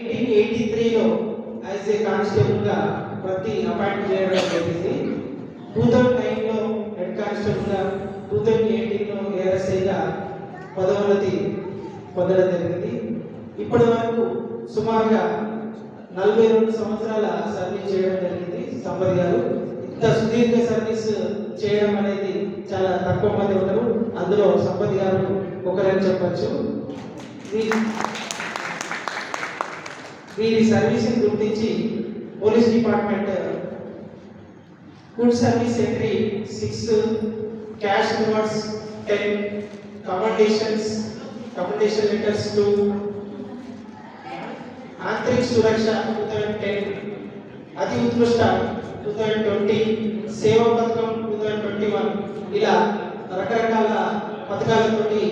1883లో as a కానిస్టేబుల్గా ప్రతి appoint చేయడం జరిగింది. 2009లో హెడ్ కానిస్టేబుల్గా, 2018లో ఏఎస్ఐగా పదోన్నతి పొందడం జరిగింది. ఇప్పటి వరకు సుమారుగా 42 సంవత్సరాల సర్వీస్ చేయడం జరిగింది. సంపత్ గారు ఇంత సుదీర్ఘ సర్వీస్ చేయడం అనేది చాలా తక్కువ మంది ఉంటారు. అందులో సంపత్ గారు ఒకరని చెప్పచ్చు. వీరి సర్వీస్ని గుర్తించి police department good service entry 6, cash rewards 10, commendation letters 2, ఆంతరిక సురక్ష 2010, అతి ఉత్కృష్ట 2020, సేవా పథకం 2021 ఇలా రకరకాల పథకాలతోటి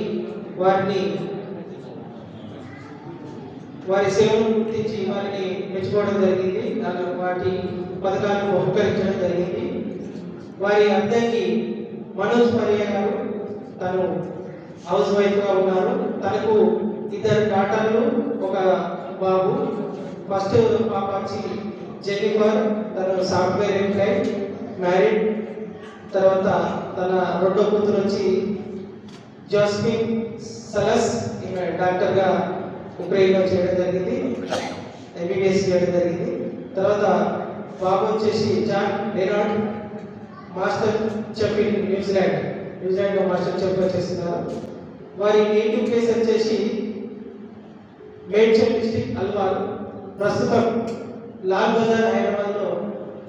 వారి సేవలను గుర్తించి వారిని మెచ్చుకోవడం జరిగింది. వాటి పథకాలను బహుకరించడం జరిగింది. వారి అద్దెకి మనోజ్ పర్య గారు, తను హౌస్ వైఫ్గా ఉన్నారు. తనకు 2 డాటర్లు, 1 బాబు. ఫస్ట్ పాప వచ్చి జెన్నిఫర్, తను సాఫ్ట్వేర్ ఎంప్లాయ్, మ్యారీడ్. తర్వాత తన రెండో కూతురు వచ్చి జాస్మిన్ సలస్, ఈమె డాక్టర్గా ఉక్రెయిన్లో చేయడం జరిగింది, ఎంబీబీఎస్ చేయడం జరిగింది. తర్వాత బాబు వచ్చేసి John Donald, master chef in న్యూజిలాండ్లో మాస్టర్ చెఫ్ చేస్తున్నారు. వారి నేటివ్ ప్లేస్ వచ్చేసి మేడ్చల్ డిస్ట్రిక్ట్ అల్వాల్, ప్రస్తుతం లాల్ బజార్ హైదరాబాద్లో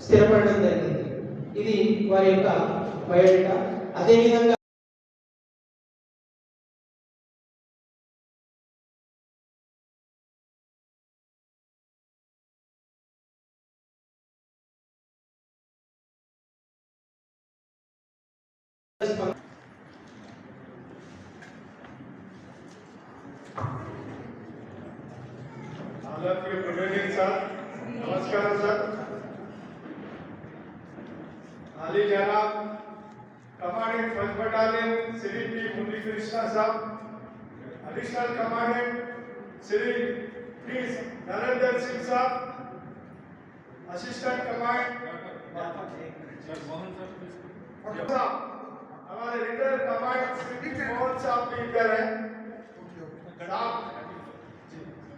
స్థిరపడడం జరిగింది. ఇది వారి యొక్క బయోడేటా. అదేవిధంగా नमस्कार sir. Ali Janab, Commandant 1st Battalion, Shri P. Murli Krishna Sahab, Additional Commandant Shri P. Narendra Singh Sahab, Assistant Commandant हमारे रिटायर्ड कमांडर श्री मोहन साहब भी इधर हैं.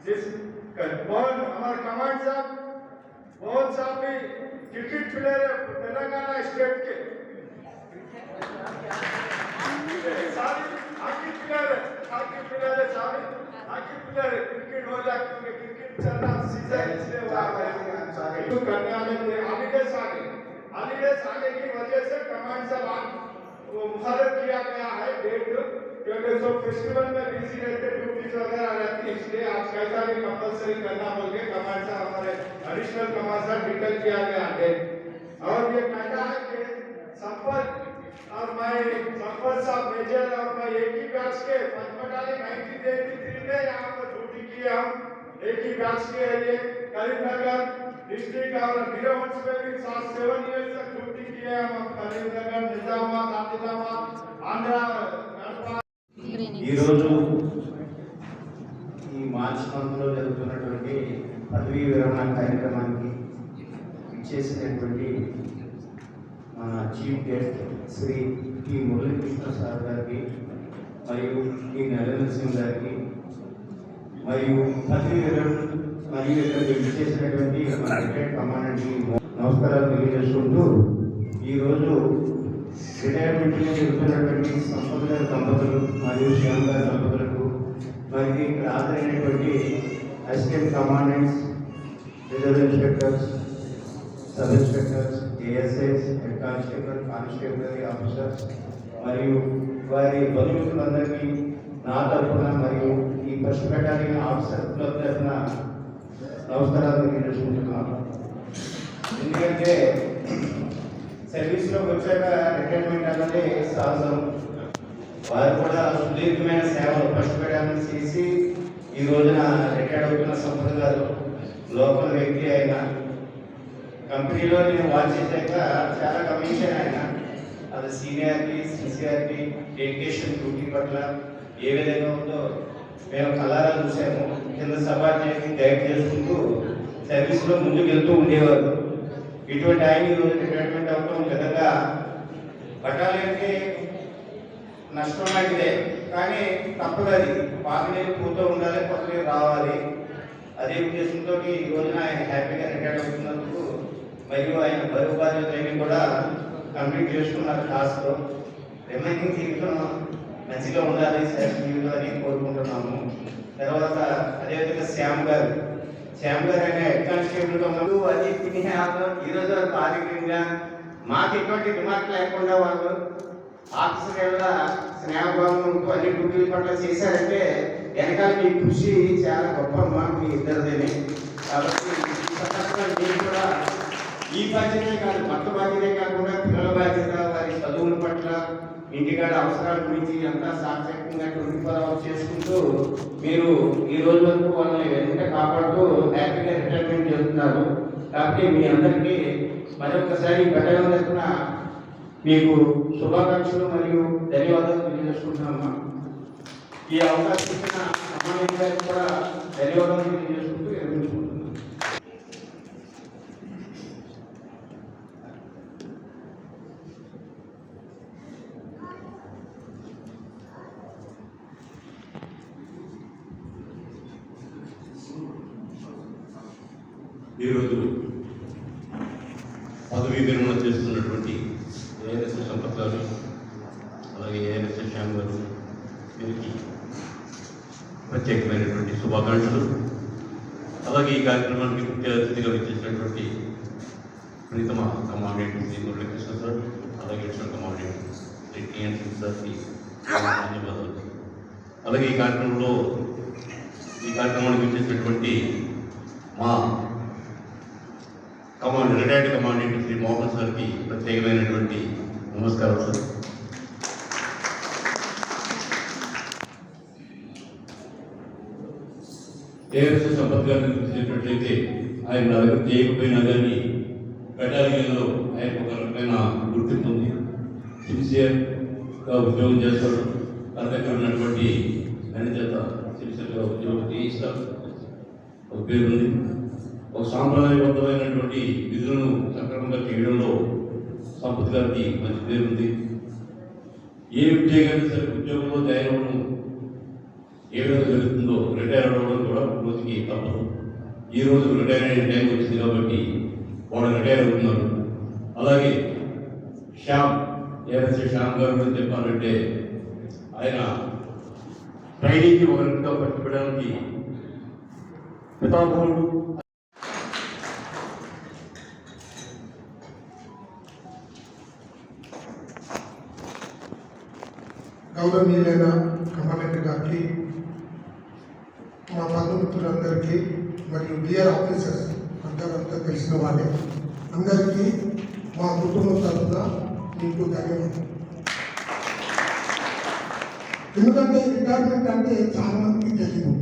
जिस मोहन हमारे कमांड साहब मोहन साहब भी क्रिकेट प्लेयर है तेलंगाना स्टेट के. सारी हॉकी प्लेयर है सारी क्रिकेट हो जाती है. क्रिकेट चलना सीजन इसलिए हुआ है करने वाले हॉलीडेज आने की वजह से कमांड साहब मुखर्रर किया गया है डेट, क्योंकि सब फेस्टिवल में बिजी रहते, ड्यूटीज वगैरह रहती है, इसलिए आप कैसा भी कंपलसरी करना बोल के कमांड साहब हमारे एडिशनल कमांड साहब डिटेल किया गया डेट. और ये कहता है कि संपर्क और मैं संपर्क साहब मेजर और मैं एक ही बैच के 1st बटालियन 1983 में यहाँ पर ड्यूटी किए. हम एक ही बैच के लिए करीमनगर डिस्ट्रिक्ट और वीरवंश में भी 7 इयर्स तक ड्यूटी किए. हम करीमनगर, निजामाबाद, आदिलाबाद, आंध्र. ఈరోజు ఈ మార్చ్ మంత్లో జరుగుతున్నటువంటి పదవీ విరమణ కార్యక్రమానికి ఇచ్చేసినటువంటి మన chief guest Shri P Muralikrishna sir గారికి మరియు పి నరేంద్ర సింగ్ గారికి మరియు పదవీ విరమణ మరియు ఇక్కడికి ఇచ్చేసినటువంటి మన రిటైర్డ్ కమాండెంట్కి నమస్కారాలు తెలియజేసుకుంటూ ఈరోజు రిటైర్మెంట్ జరుగుతున్నటువంటి సంపత్ గారి దంపతులు మరియు శ్యామ్ గారి దంపతులకు మరియు ఇక్కడ హాజరైనటువంటి assistant commandants reserve inspectors, sub inspectors, ASIs, head constable, constabulary officers మరియు వారి బంధుమిత్రులందరికీ నా తరఫున మరియు ఈ ఫస్ట్ బెటాలియన్ ఆఫీసర్ క్లబ్ తరఫున నమస్కారాలు తెలియజేసుకుంటున్నాను. ఎందుకంటే సర్వీస్లోకి వచ్చాక రిటైర్మెంట్ అన్నది సహజం. వారు కూడా సుదీర్ఘమైన సేవలు ఫస్ట్ బెటాలియన్ చేసి ఈ రోజున రిటైర్డ్ అవుతున్న సంపద గారు లోకల్ వ్యక్తి అయిన కంపెనీలో నేను వాచ్ చేశాక చాలా గమనించాను. ఆయన అది సీనియారిటీ, సిన్సియారిటీ, డెడికేషన్ డ్యూటీ పట్ల ఏ విధంగా ఉందో మేము కళ్ళారా చూసాము. కింద సబార్డినేట్ని గైడ్ చేసుకుంటూ సర్వీస్లో ముందుకు వెళ్తూ ఉండేవారు. ఇటువంటి ఆయన ఈరోజు రిటైర్మెంట్ అవ్వడం విధంగా బటాలియన్కి నష్టం లాంటిదే, కానీ తప్పదు. అది పాత నీరు పోతూ ఉండాలి, కొత్త నీరు రావాలి. అదే ఉద్దేశంతో ఈ రోజున ఆయన హ్యాపీగా రిటైర్డ్ అవుతున్నందుకు మరియు ఆయన బరువు బాధ్యతని కూడా కంప్లీట్ చేసుకున్నారు క్లాస్లో. రిమైనింగ్ జీవితం మంచిగా ఉండాలి సార్ జీవితం అని కోరుకుంటున్నాము. తర్వాత అదేవిధంగా శ్యామ్ గారు అనే హెడ్ కానిస్టేబుల్గా ముందు అది తినేహాలు ఈరోజు వారు ఆరోగ్యంగా మాకు ఎటువంటి రిమార్క్ లేకుండా వాళ్ళు ఆఫీసర్గా స్నేహభావం అన్ని డ్యూటీల పట్ల చేశారంటే వెనకాల మీ కృషి చాలా గొప్ప మాట మీ ఇద్దరిదేనే. కాబట్టి మీరు కూడా ఈ బాధ్యతే కాదు, మొత్త బాధ్యతే కాకుండా పిల్లల బాధ్యత, వారి చదువుల పట్ల, ఇంటికాడ అవసరాల గురించి అంతా సాంకేతికంగా 24 hours చేసుకుంటూ మీరు ఈ రోజు వరకు వాళ్ళని వెంట కాపాడుతూ హ్యాపీగా రిటైర్మెంట్ చేస్తున్నారు. కాబట్టి మీ అందరికీ మరొకసారి బెటాలియన్ తరఫున మీకు శుభాకాంక్షలు మరియు ధన్యవాదాలు తెలియజేసుకుంటున్నామా. ఈ అవకాశం ఇచ్చిన అమ్మాయి గారికి కూడా ధన్యవాదాలు తెలియజేసుకుంటూ ఎదుర్కొంటున్నాను. ఈరోజు పదవీ విరమణ చేస్తున్నటువంటి ఏఎన్ఎస్ సంపత్ గారు, అలాగే ఏఎన్ఎస్ శ్యామ్ గారు, వీరికి ప్రత్యేకమైనటువంటి శుభాకాంక్షలు. అలాగే ఈ కార్యక్రమానికి ముఖ్య అతిథిగా విచ్చేసినటువంటి ప్రీతమ కమాండెంట్ శ్రీ మురళీకృష్ణ సార్, అలాగే additional commandant Shri TN Singh సార్కి ధన్యవాదాలు. అలాగే ఈ కార్యక్రమానికి విచ్చేసినటువంటి మా రిటైర్డ్ కమాండెంట్ శ్రీ మోహన్ సార్కి ప్రత్యేకమైనటువంటి నమస్కారం సార్. ఏఎస్ఎస్ సంపత్ గారిని గుర్తించినట్లయితే ఆయన నా దగ్గర చేయకపోయినా కానీ బెటాలియన్లో ఆయన ఒక రకమైన గుర్తింపు ఉంది. సిన్సియర్గా ఉద్యోగం చేస్తాడు. తన దగ్గర ఉన్నటువంటి మేనేజర్ సిన్సియర్గా ఉద్యోగం చేయిస్తారు, ఒక పేరుంది. ఒక సాంప్రదాయబద్ధమైనటువంటి విధులను సక్రమంగా చేయడంలో సంపత్ గారికి మంచి పేరుంది. ఏ ఉద్యోగాన్ని సరే ఉద్యోగంలో తయారవడం ఏ విధంగా జరుగుతుందో రిటైర్ అవ్వడం కూడా రోజుకి తప్పదు. ఈ రోజు రిటైర్ అయ్యే టైం వచ్చింది కాబట్టి వాళ్ళు రిటైర్ అవుతున్నారు. అలాగే శ్యామ్ గారు గురించి చెప్పాలంటే ఆయన ట్రైనింగ్కి ఒకరితో కష్టపడడానికి పితామహుడు. గౌరవనీయులైన కమాండెంట్ గారికి, మా బంధుమిత్రులందరికీ మరియు డియర్ ఆఫీసర్స్ అందరంతా తెలిసిన వాళ్ళే అందరికీ మా కుటుంబం తరఫున మీకు ధన్యవాదాలు. ఎందుకంటే రిటైర్మెంట్ అంటే చాలా మందికి తెలియదు.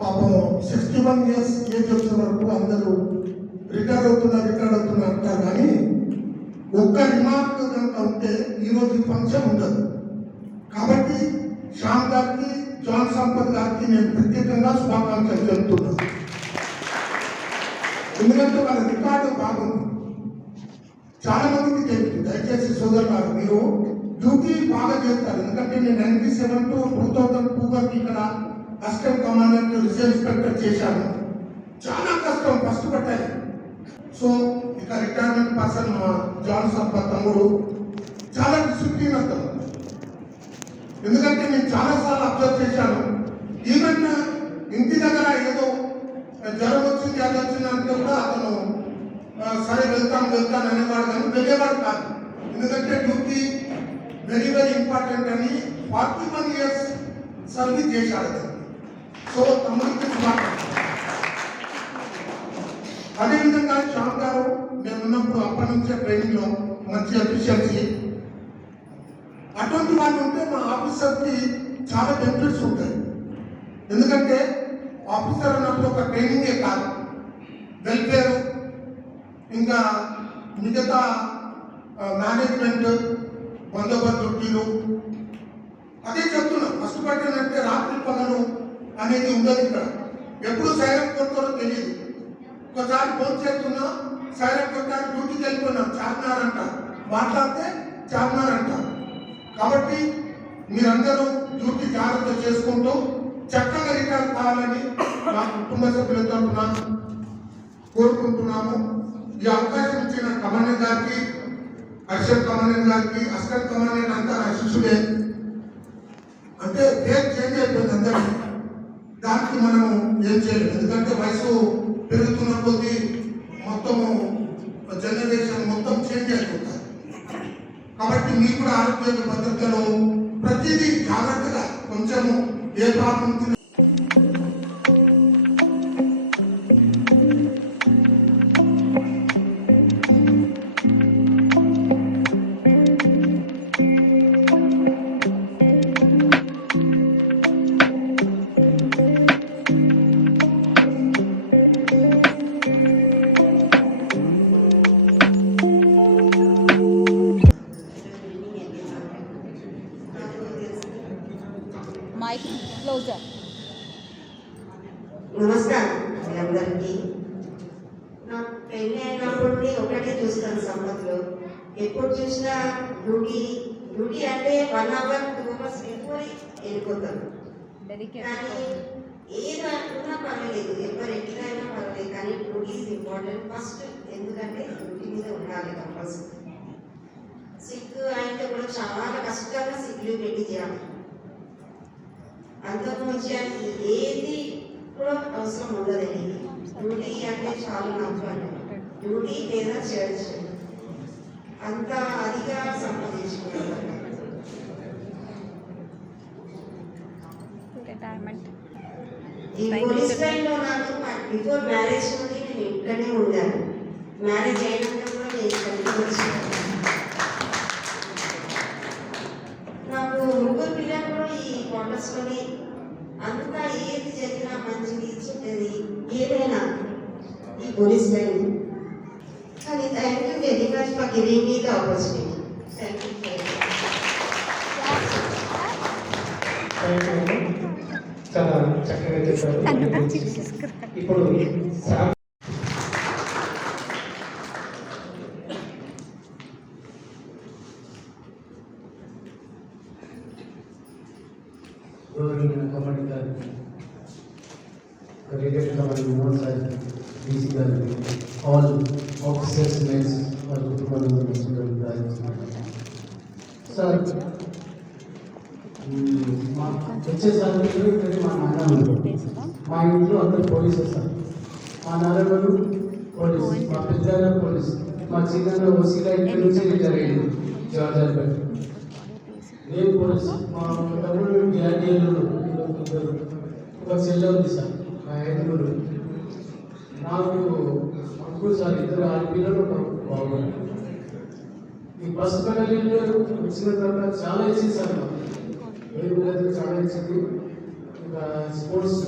పాపం 61 years ఏజ్ వచ్చిన వరకు అందరూ రిటైర్ అవుతున్నారు అంటారు, కానీ ఒక్క రిమార్క్ కనుక ఉంటే ఈరోజు ఫంక్షన్ ఉండదు. కాబట్టి శ్యామ్ గారికి, జాన్ సంపత్ గారికి నేను ప్రత్యేకంగా శుభాకాంక్షలు చెబుతున్నాను. ఎందుకంటే వాళ్ళ రికార్డు బాగుంది, చాలా మందికి తెలియదు. దయచేసి సోదరు గారు మీరు డ్యూటీ బాగా చేస్తారు. ఎందుకంటే నేను 97 to 2002 వరకు ఇక్కడ అసిస్టెంట్ కమాండెంట్ రిజర్వ్ ఇన్స్పెక్టర్ చేశాను. చాలా కష్టం ఫస్ట్ పట్టాలి. సో ఇక రిటైర్మెంట్ పర్సన్ జాన్ సంపత్ తమ్ముడు చాలా డిసిప్లిన్ అర్థం. ఎందుకంటే నేను చాలాసార్లు అబ్జర్వ్ చేశాను. ఈవెన్ ఇంటి దగ్గర ఏదో జ్వరం వచ్చింది అది వచ్చింది అంటే కూడా అతను సరే వెళ్తాను అనేవాడు కానీ వెళ్ళేవాడు కాదు. ఎందుకంటే డ్యూటీ వెరీ వెరీ ఇంపార్టెంట్ అని 41 years సర్వీస్ చేశాడు అతను. సో తమ్ముడికి అదేవిధంగా శ్యామ్ గారు నేను ఉన్నప్పుడు అప్పటి నుంచే ట్రైనింగ్లో మంచి ఎఫిషియన్సీ. అటువంటి వాళ్ళు ఉంటే మా ఆఫీసర్కి చాలా బెనిఫిట్స్ ఉంటాయి. ఎందుకంటే ఆఫీసర్ అన్నప్పుడు ఒక ట్రైనింగే కాదు, వెల్ఫేర్, ఇంకా మిగతా మేనేజ్మెంట్, బందోబస్తు డ్యూటీలు. అదే చెప్తున్నా, ఫస్ట్ బట్టన్ అంటే రాత్రి పగలు అనేది ఉండదు ఇక్కడ. ఎప్పుడు సైరన్ కొడతారో తెలియదు. ఒకసారి ఫోన్ చేస్తున్నా సైరన్ కొట్టారు, డ్యూటీకి వెళ్ళిపోయినాం చార్మినార్ అంటారు, మాట్లాడితే చార్మినార్ అంటారు. కాబట్టి మీరందరూ డ్యూటీ జాగ్రత్త చేసుకుంటూ చక్కగా రిటైర్ కావాలని మా కుటుంబ సభ్యుల తరఫున కోరుకుంటున్నాము. ఈ అవకాశం ఇచ్చిన కమలన్ గారికి, అర్షద్ కమలన్ గారికి, అస్కర్ కమలన్ అంతా నా శిష్యుడే. అంటే డేట్ చేంజ్ అయిపోయింది అందరికీ, దానికి మనము ఏం చేయలేదు. ఎందుకంటే వయసు పెరుగుతున్న కొద్దీ మొత్తము జనరేషన్ మొత్తం చేంజ్ అయిపోతుంది. కాబట్టి మీకు కూడా ఆరోగ్య భద్రతలో ప్రతిదీ జాగ్రత్తగా కొంచెము ఏ ప్రాబ్లం మైక్ క్లోజర్. నమస్కారం మీ అందరికీ. నాకు పెళ్ళి అయినప్పటి ఒకటే చూస్తాను సంపత్లో, ఎప్పుడు చూసినా డ్యూటీ అంటే 1 hour 2 hours బిఫోర్ వెళ్ళిపోతాను. కానీ ఏదైనా పర్వాలేదు, ఎవరు ఎట్లా అయినా పర్వాలేదు, కానీ డ్యూటీ ఈజ్ ఇంపార్టెంట్ ఫస్ట్. ఎందుకంటే డ్యూటీ మీద ఉండాలి కంపల్సరీ. సిక్ అయితే కూడా చాలా కష్టంగా సిక్ లీవ్ పెట్టి చేయాలి. అంతకుమించి ఏది కూడా అవసరం ఉండదండి. డ్యూటీ అంటే చాలా నవ్వాలి, డ్యూటీ లేదా చర్చ్ అంత అదిగా సంపాదించుకుంటారు. ఈ పోలీస్ టైంలో నాకు బిఫోర్ మ్యారేజ్ నుండి నేను ఇంట్లోనే ఉండాను. మ్యారేజ్ అయినాక కూడా నేను ఇక్కడికి వచ్చాను. నాకు 3 పిల్లలు కూడా ఈ క్వార్టర్స్లోని. అంతా ఏది జరిగినా మంచిది చెడ్డది ఏదైనా ఈ పోలీస్ లైన్. కానీ thank you very much for giving me the opportunity. Thank you. చాలా చక్కగా చెప్పారు. ఇప్పుడు కమాండింగ్ గారికి, related commanding Mohan sir, DC గారికి, ఆల్ ఆఫీసర్స్ మెన్స్ వాళ్ళ కుటుంబాలు సార్, మా వచ్చేసారి ఇక్కడ మా నాన్న, మా ఇంట్లో అందరు పోలీసు సార్. మా నాన్నగారు పోలీసు, మా పెద్దగా పోలీసు, మా చిన్న ఓసీగా ఇక్కడ నుంచి రిటైర్ అయ్యింది జార్జాపేట. నేను పోలీసు, మా తమ్ముడు గ్యాడియన్లు ఒక చెల్లె ఉంది సార్. మా 5 నాకు అంకుల్ సార్, 2 ఆడపిల్లలు బాగున్నారు. ఈ బస్సు పెళ్ళిళ్ళు వచ్చిన తర్వాత చాలా ఇచ్చింది సార్. ఏమి లేదు, చాలా ఇచ్చింది. ఇంకా స్పోర్ట్స్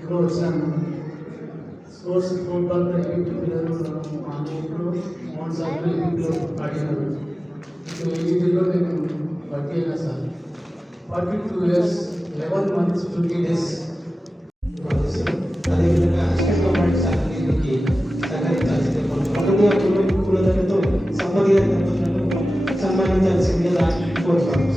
కూడా వచ్చాను. స్పోర్ట్స్ ఫుట్బాల్ పిల్లలు మా ఇంట్లో మోహన్ సార్ ఇంట్లో ఆడినారు. ఇప్పుడు ఇంటిలో నేను బట్టి అయినా సార్ 42 years 11 months 20 days. అదేవిధంగా అసిస్టెంట్ కమాండెంట్ సార్కి సహకరించాల్సింది కులతో సంపద సన్మానించాల్సిందిగా కోరుతాము.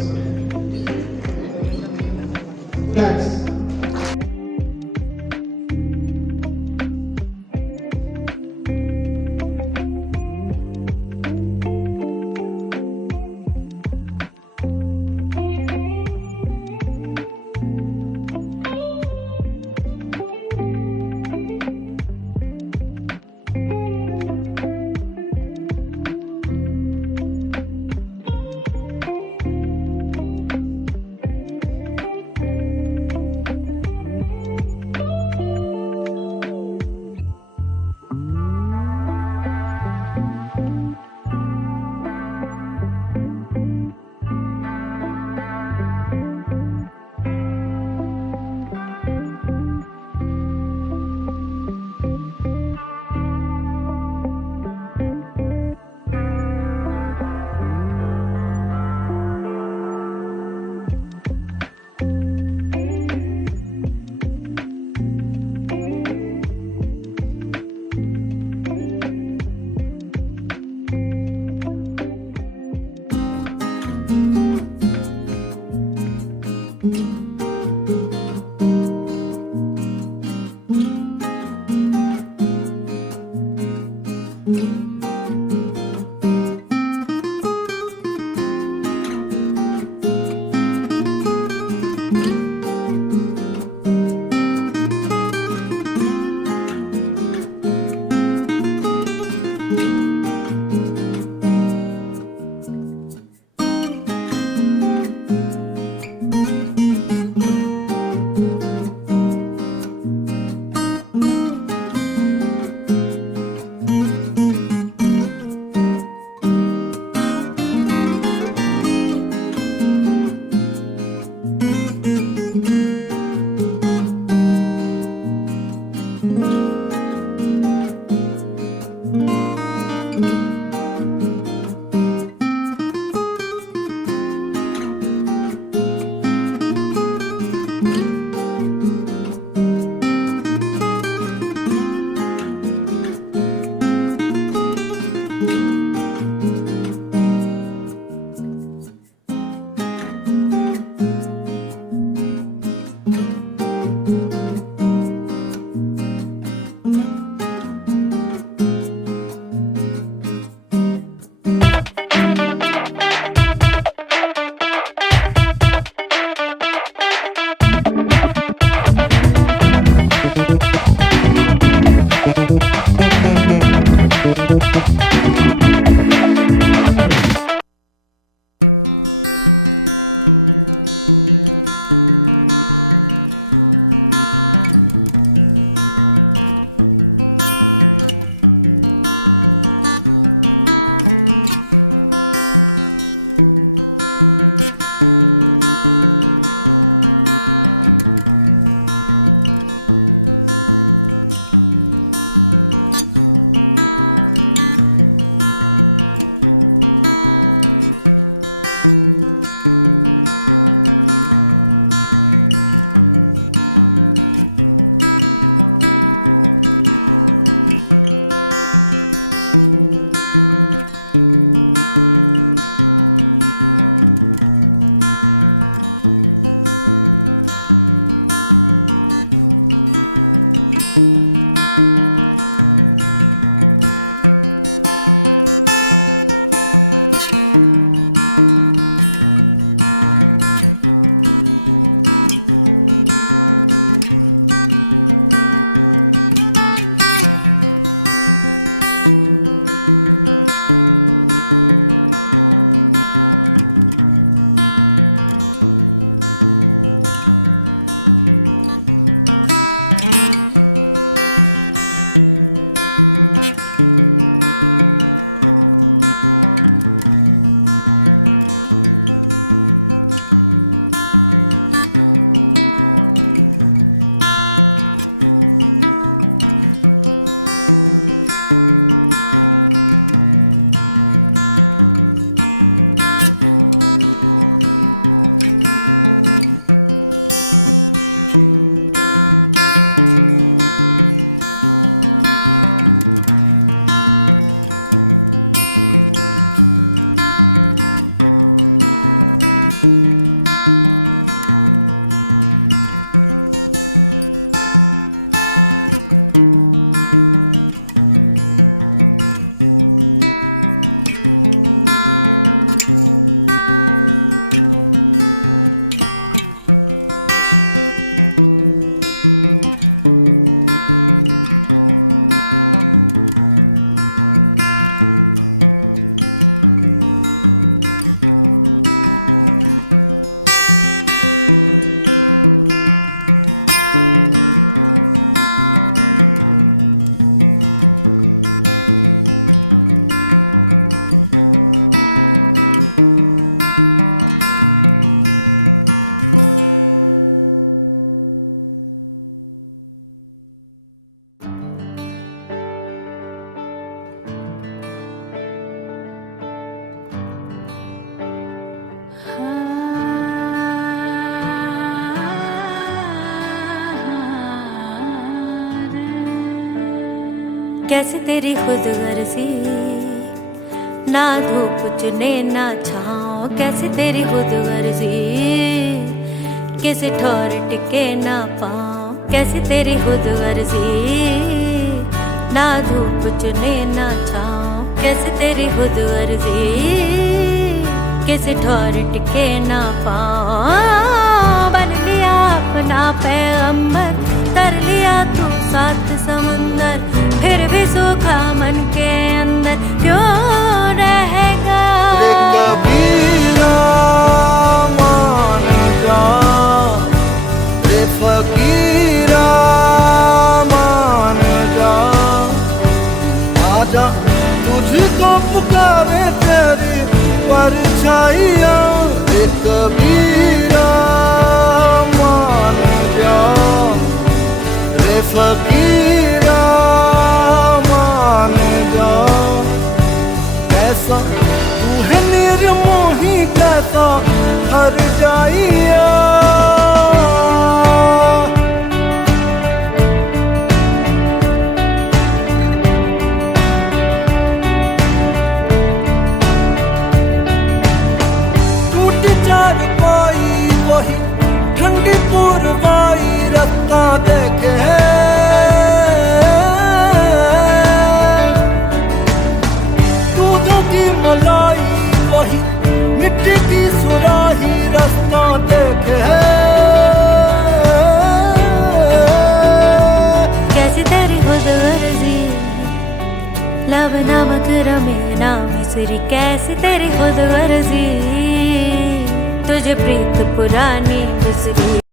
कैसे तेरी खुद गर्जी, ना धूप चुने ना छाँव, कैसे तेरी खुद गर्जी, किसी ठोर टिके ना पाँव, कैसे तेरी खुद गर्जी, ना धूप चुने ना छाँव, कैसे तेरी खुद गर्जी, किसी ठोर टिके ना पाँव। बन लिया अपना पैगंबर, कर लिया तू सात समुंदर, फिर भी सूखा मन के अंदर क्यों रहेगा। कबीरा मान जा, रे फकीरा मान जा, आजा तुझको पुकारे तेरी परछाइयाँ, रे कबीरा मान जा, रे फकीरा मान जा। ऐसा तू है निर्मोही कैसा हर जाइया। टूटी चारपाई वही ठंडी पुरवाई रास्ता देखे, दूध की मलाई वही मिट्टी की सुराही रास्ता देखे। कैसे तेरी खुद गर्जी, लब नमक रमे ना मिसरी, कैसे तेरी खुद गर्जी, तुझे प्रीत पुरानी गुजरी।